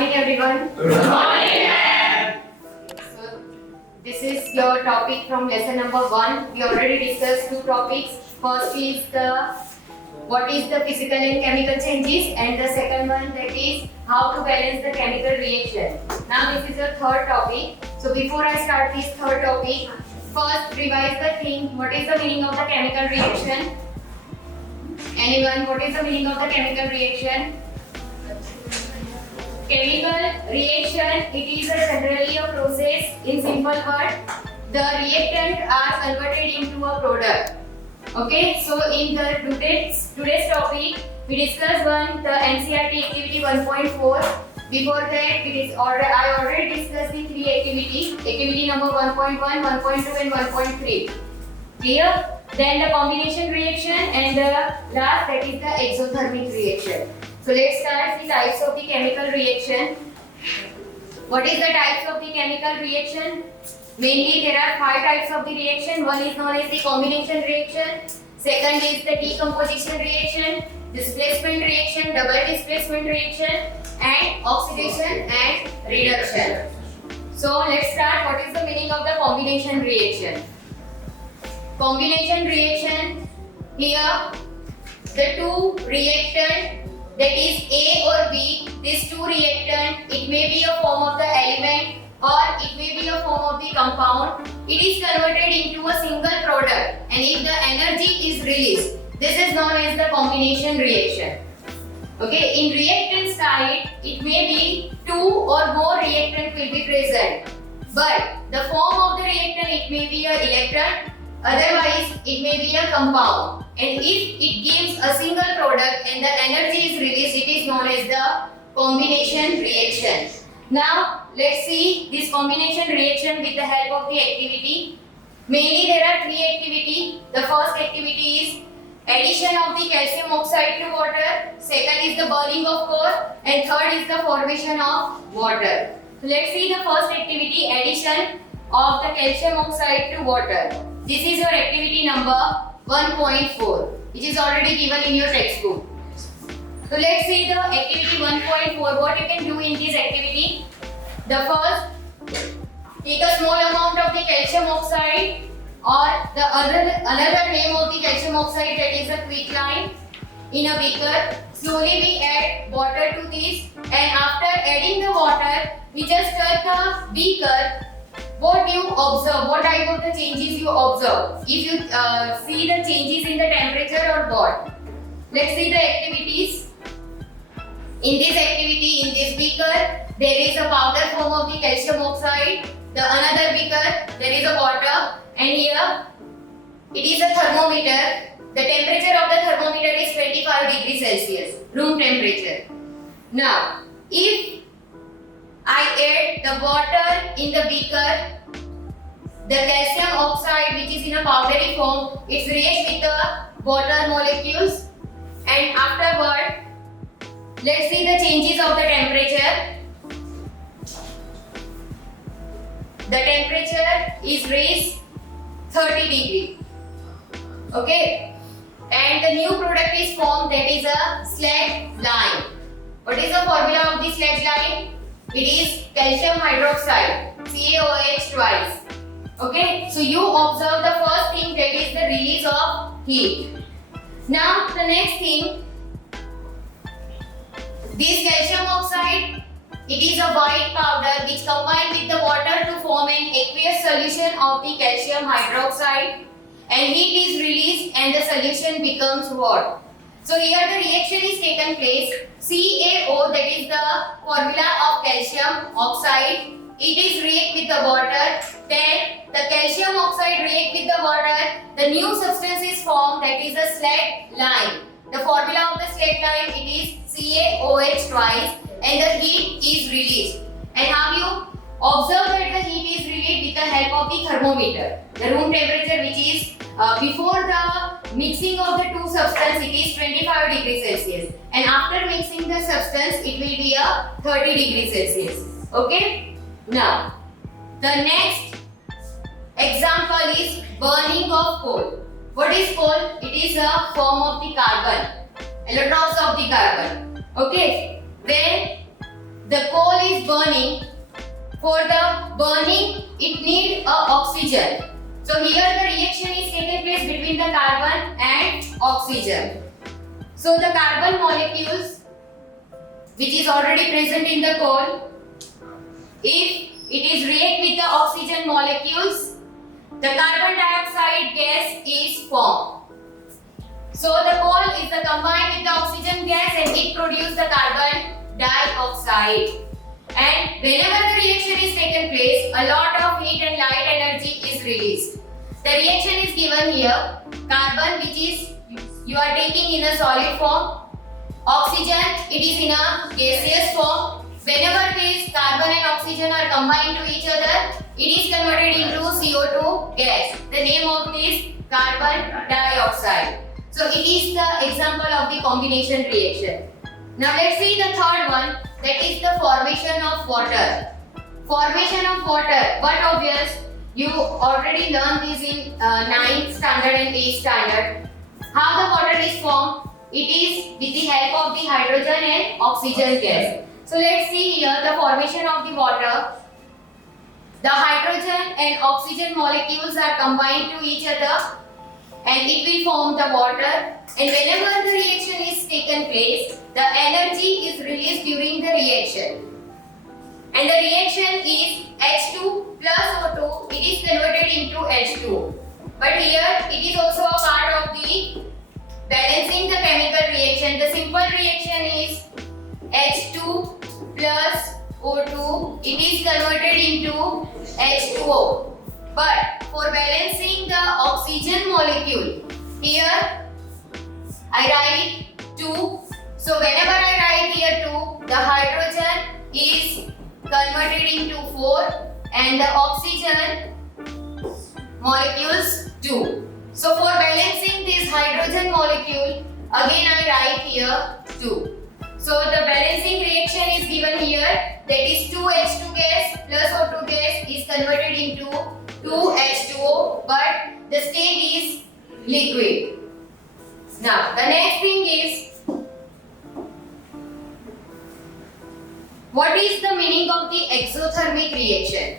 morning, everyone. Good morning, ma'am. So, this is your topic from lesson number 1. We already discussed two topics. First is what is the physical and chemical changes, and the second one, that is how to balance the chemical reaction. Now this is your third topic. So before I start this third topic, first revise the thing. What is the meaning of the chemical reaction? Anyone? What is the meaning of the chemical reaction? Chemical reaction, it is generally a process. In simple word, the reactant are converted into a product. Okay, so in the today's topic, we discussed the NCERT activity 1.4. Before that, I already discussed the three activities. Activity number 1.1, 1.2, and 1.3. Clear? Then the combination reaction, and the last, that is the exothermic reaction. So let's start the types of the chemical reaction. What is the types of the chemical reaction? Mainly there are 5 types of the reaction. One is known as the combination reaction. Second is the decomposition reaction, displacement reaction, double displacement reaction, and oxidation and reduction. So let's start. What is the meaning of the combination reaction? Combination reaction, here the two reactant, that is A or B, these two reactant, it may be a form of the element or it may be a form of the compound. It is converted into a single product, and if the energy is released, this is known as the combination reaction. Okay, in reactant side, it may be 2 or more reactant will be present, but the form of the reactant, it may be an electron, otherwise it may be a compound, and if it gives a single product and the energy is released, it is known as the combination reaction. Now let's see this combination reaction with the help of the activity. Mainly there are 3 activities. The first activity is addition of the calcium oxide to water, second is the burning of coal, and third is the formation of water. So let's see the first activity, addition of the calcium oxide to water. This is your activity number 1.4, which is already given in your textbook. So let's see the activity 1.4. What you can do in this activity? The first, take a small amount of the calcium oxide, or the another name of the calcium oxide, that is a quicklime, in a beaker. Slowly we add water to this, and after adding the water, we just touch the beaker. What you observe, what type of the changes you observe? If you see the changes in the temperature or what? Let's see the activities. In this activity, in this beaker, there is a powder form of the calcium oxide. The another beaker, there is a water, and here it is a thermometer. The temperature of the thermometer is 25 degrees Celsius, room temperature. Now, if I add the water in the beaker, the calcium oxide, which is in a powdery form, it reacts with the water molecules, and afterward, let's see the changes of the temperature. The temperature is raised 30 degrees. Okay, and the new product is formed, that is a slag lime. What is the formula of the slag lime? It is calcium hydroxide, CaOH twice. Okay, so you observe the first thing, that is the release of heat. Now the next thing, this calcium oxide, it is a white powder which combined with the water to form an aqueous solution of the calcium hydroxide, and heat is released and the solution becomes what? So here the reaction is taken place. CaO, that is the formula of calcium oxide, it is react with the water, then the calcium oxide react with the water, the new substance is formed, that is the slag lime. The formula of the slag lime, it is CaOH twice, and the heat is released. And how you observe that the heat is released? With the help of the thermometer. The room temperature, which is before the mixing of the two substances, it is 25 degrees Celsius, and after mixing the substance, it will be a 30 degrees Celsius. Okay? Now, the next example is burning of coal. What is coal? It is a form of the carbon, electrons of the carbon. Okay? Then the coal is burning, for the burning it needs oxygen. So here the reaction is taking place between the carbon and oxygen. So the carbon molecules which is already present in the coal, if it is react with the oxygen molecules, the carbon dioxide gas is formed. So the coal is the combined with the oxygen gas and it produces the carbon dioxide. And whenever the reaction is taken place, a lot of heat and light energy is released. The reaction is given here. Carbon, which is you are taking in a solid form. Oxygen, it is in a gaseous form. Whenever these carbon and oxygen are combined to each other, it is converted into CO2 gas. The name of this carbon dioxide. So it is the example of the combination reaction. Now let's see the third one, that is the formation of water. Formation of water, but obvious, you already learned this in 9th standard and 8th standard. How the water is formed? It is with the help of the hydrogen and oxygen gas. So let's see here the formation of the water. The hydrogen and oxygen molecules are combined to each other and it will form the water. And whenever the reaction is taken place, the energy is released during the reaction. And the reaction is H2 plus O2, it is converted into H2. But here it is also a part of the balancing the chemical reaction. The simple reaction is H2 plus O2, it is converted into H2O. But for balancing the oxygen molecule, here I write 2. So whenever I write here 2, the hydrogen is converted into 4 and the oxygen molecules 2. So for balancing this hydrogen molecule, again I write here 2. So the balancing reaction is given here, that is 2H2 gas plus O2 gas is converted into 2H2O, but the state is liquid. Now the next thing is, what is the meaning of the exothermic reaction?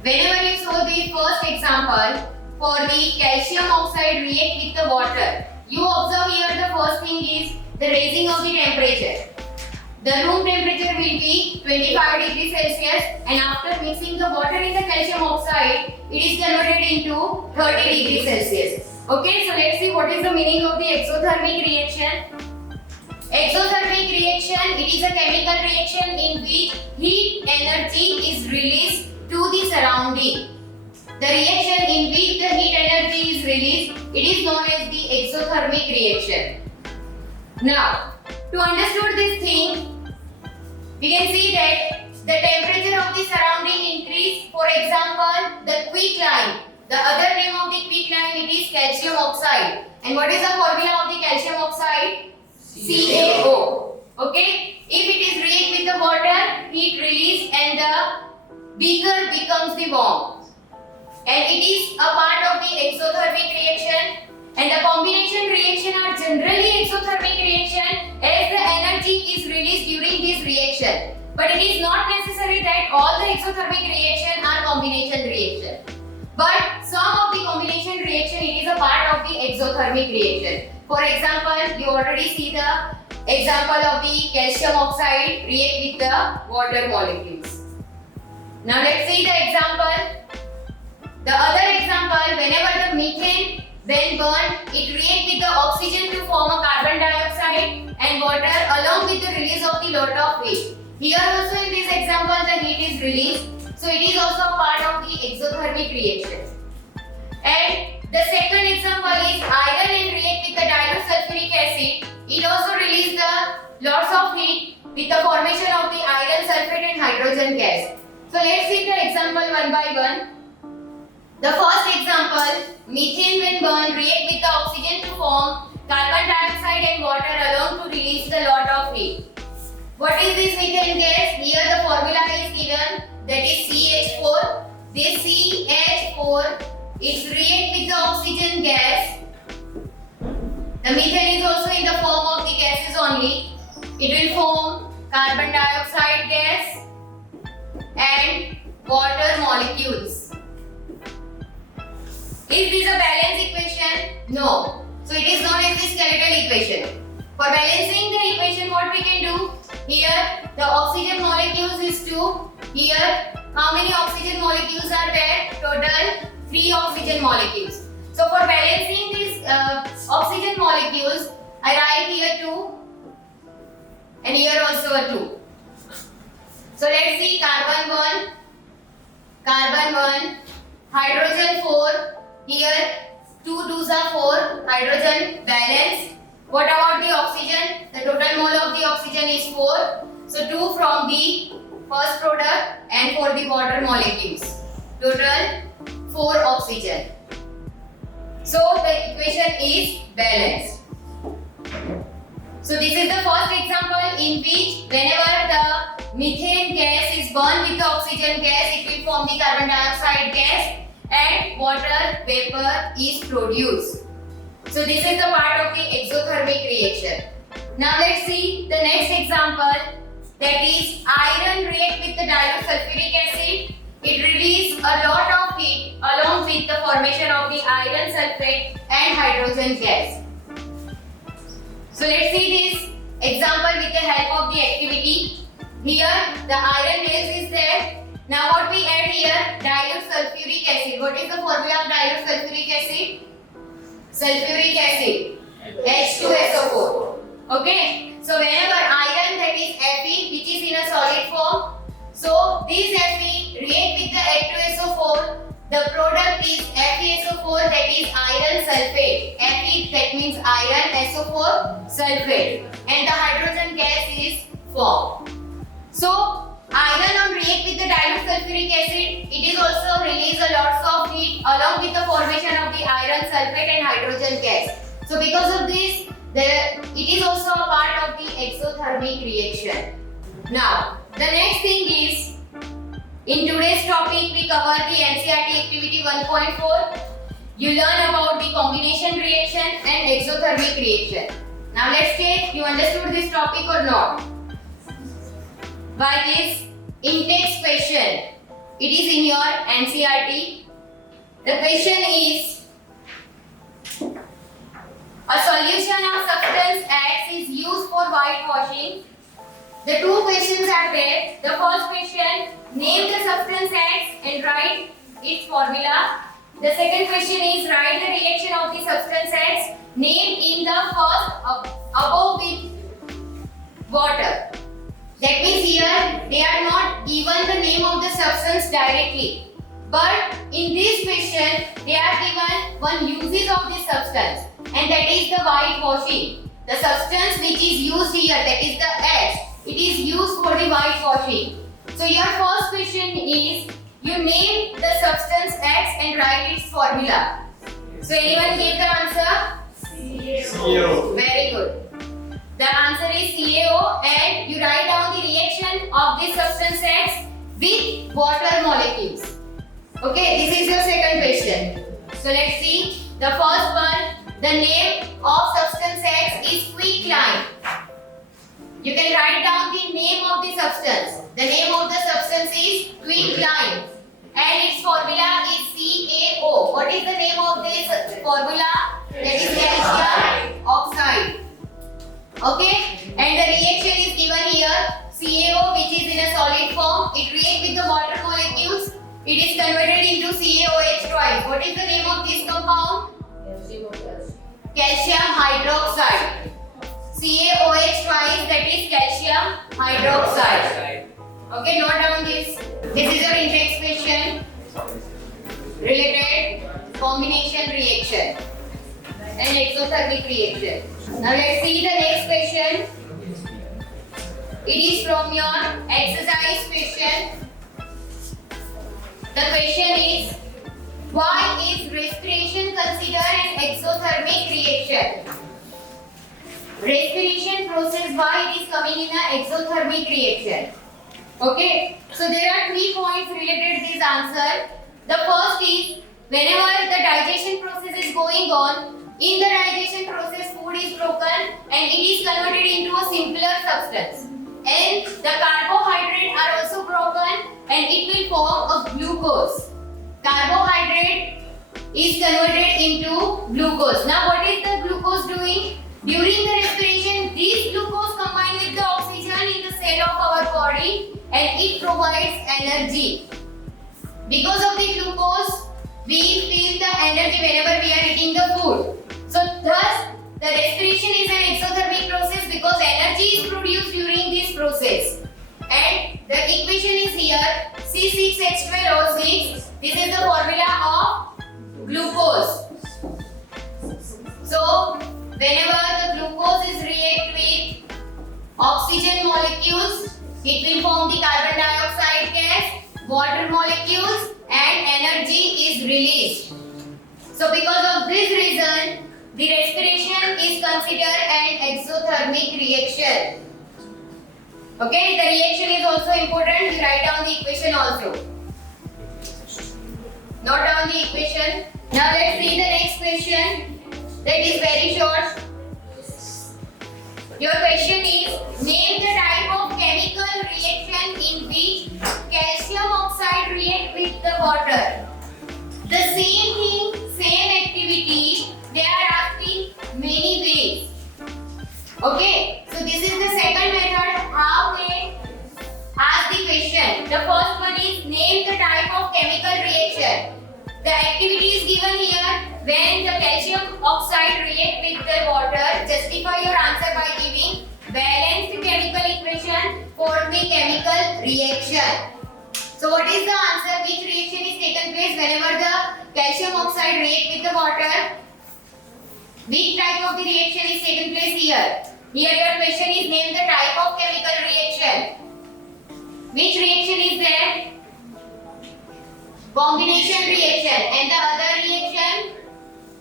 Whenever you saw the first example for the calcium oxide react with the water, you observe here the first thing is the raising of the temperature. The room temperature will be 25 degrees Celsius and after mixing the water in the calcium oxide, it is converted into 30 degrees Celsius. Okay, so let's see what is the meaning of the exothermic reaction. Exothermic reaction, it is a chemical reaction in which heat energy is released to the surrounding. The reaction in which the heat energy is released, it is known as the exothermic reaction. Now, to understand this thing, we can see that the temperature of the surrounding increase. For example, the quicklime. The other name of the quicklime, it is calcium oxide. And what is the formula of the calcium oxide? CaO. Okay? If it is react with the water, heat release and the beaker becomes the bomb. And it is a part of the exothermic reaction. And the combination reaction are generally exothermic reaction as the energy is released during this reaction. But it is not necessary that all the exothermic reaction are combination reaction. But some of the combination reaction, it is a part of the exothermic reaction. For example, you already see the example of the calcium oxide react with the water molecules. Now let's see the example. The other example, whenever the methane when burned, it reacts with the oxygen to form a carbon dioxide and water along with the release of the lot of heat. Here also in this example the heat is released. So it is also a part of the exothermic reaction. And the second example is iron and react with the dilute sulfuric acid. It also releases the lots of heat with the formation of the iron sulfate and hydrogen gas. So let's see the example one by one. The first example, methane when burned react with the oxygen to form carbon dioxide and water along to release the lot of heat. What is this methane gas? Here the formula is given, that is CH4. This CH4 is react with the oxygen gas. The methane is also in the form of the gases only. It will form carbon dioxide gas and water molecules. Is this a balanced equation? No. So it is known as the skeletal equation. For balancing the equation, what we can do? Here the oxygen molecules is 2. Here how many oxygen molecules are there? Total 3 oxygen molecules. So for balancing these oxygen molecules, I write here 2 and here also a 2. So let's see, carbon 1, hydrogen 4, here 2 2s are 4, hydrogen balance. What about the oxygen? The total mole of the oxygen is 4. So 2 from the first product and for the water molecules. Total 4 oxygen. So the equation is balanced. So this is the first example in which whenever the methane gas is burned with the oxygen gas, it will form the carbon dioxide gas and water vapor is produced. So this is the part of the exothermic reaction. Now let's see the next example, that is iron react with the dilute sulfuric acid. It releases a lot of heat along with the formation of the iron sulfate and hydrogen gas. So let's see this example with the help of the activity. Here the iron base is there. Now what we add here? Dilute sulfuric acid. What is the formula of dilute sulfuric acid? Sulfuric acid, H2SO4. Okay. So whenever iron, that is Fe, which is in a solid form, so this Fe react with the H2SO4. The product is FeSO4, that is iron sulfate. Fe, that means iron, SO4 sulfate, and the hydrogen gas is formed. So iron on react with the dilute sulfuric acid, it is also release a lots of heat along with the formation of the iron sulfate and hydrogen gas. So because of this, it is also a part of the exothermic reaction. Now the next thing is, in today's topic we cover the NCERT activity 1.4. You learn about the combination reaction and exothermic reaction. Now let's check you understood this topic or not. By this in-text question, it is in your NCERT. The question is, a solution of substance X is used for whitewashing. The two questions are there. The first question, name the substance X and write its formula. The second question is, write the reaction of the substance X, name in the first above with water. That means here they are not given the name of the substance directly, but in this question they are given one uses of this substance, and that is the whitewashing. The substance which is used here, that is the X, it is used for the whitewashing. So your first question is, you name the substance X and write its formula. So anyone gave the answer? CO. Very good. The answer is CaO, and you write down the reaction of this substance X with water molecules. Okay, this is your second question. So let's see. The first one, the name of substance X is quicklime. You can write down the name of the substance. The name of the substance is quicklime and its formula is CaO. What is the name of this formula? That is calcium oxide. Okay, and the reaction is given here. CaO, which is in a solid form, it reacts with the water molecules. It is converted into CaOH twice. What is the name of this compound? Calcium hydroxide. CaOH twice, that is calcium hydroxide. Okay, note down this. This is your in-text question related combination reaction and exothermic reaction. Now let's see the next question. It is from your exercise question. The question is, why is respiration considered an exothermic reaction? Respiration process, why it is coming in an exothermic reaction? Okay, so there are 3 points related to this answer. The first is, whenever the digestion process is going on, in the digestion process food is broken and it is converted into a simpler substance. and the carbohydrate are also broken and it will form a glucose. Carbohydrate is converted into glucose. Now what is the glucose doing? During the respiration, this glucose combines with the oxygen in the cell of our body and it provides energy. Because of the glucose, we feel the energy whenever we are eating the food. So thus, the respiration is an exothermic process because energy is produced during this process. And the equation is here, C6H12O6. This is the formula of glucose. So, whenever the glucose is react with oxygen molecules, it will form the carbon dioxide gas, water molecules, and energy is released. So, because of this reason, the respiration is considered an exothermic reaction. Okay, the reaction is also important. You write down the equation also. Note down the equation. Now let's see the next question. That is very short. Your question is, name the type of chemical reaction in which calcium oxide react with the water. The same thing, same activity, they are asking many ways. Okay, so this is the second method how they ask the question. The first one is name the type of chemical reaction. The activity is given here. When the calcium oxide react with the water, justify your answer by giving balanced chemical equation for the chemical reaction. So what is the answer? Which reaction is taken place whenever the calcium oxide react with the water? Which type of the reaction is taken place here? Here your question is name the type of chemical reaction. Which reaction is there? Combination reaction. And the other reaction?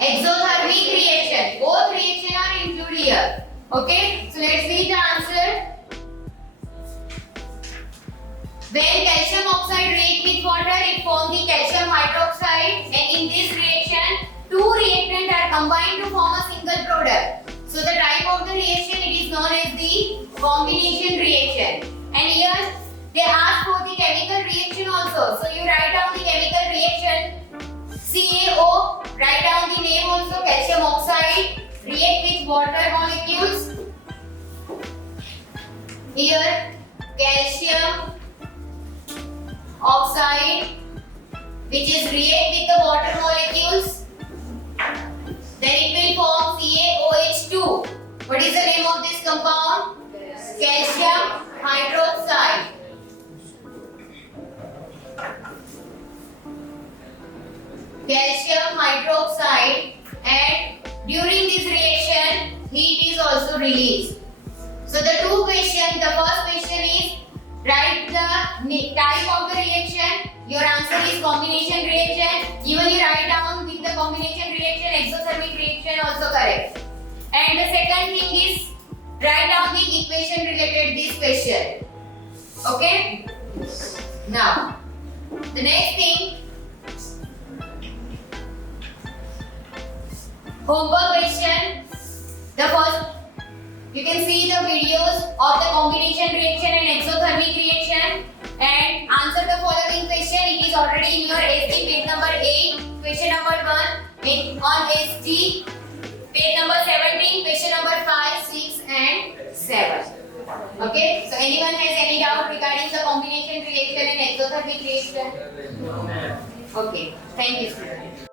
Exothermic reaction. Both reactions are included here. Okay? So let's see the answer. When calcium oxide reacts with water, it forms the calcium hydroxide, and in this reaction, two reactants are combined to form a single product. So the type of the reaction, it is known as the combination reaction. And here they ask for the chemical reaction also. So you write down the chemical reaction. CaO, write down the name also, calcium oxide, react with water molecules. Here calcium oxide, which is react with the water molecules. Then it will form CaOH2. What is the name of this compound? Calcium hydroxide. Calcium hydroxide, and during this reaction, heat is also released. So the two questions, the first question is write the type of the reaction. Your answer is combination reaction. Even you write down with the combination reaction, exothermic reaction also correct. And the second thing is write down the equation related this question. Okay? Now, the next thing, homework question. The first, you can see the videos of the combination reaction and exothermic reaction and answer the following question. It is already in your ST page number 8, question number 1, on ST page number 17, question number 5, 6 and 7. Okay, so anyone has any doubt regarding the combination reaction and exothermic reaction? Okay, thank you students.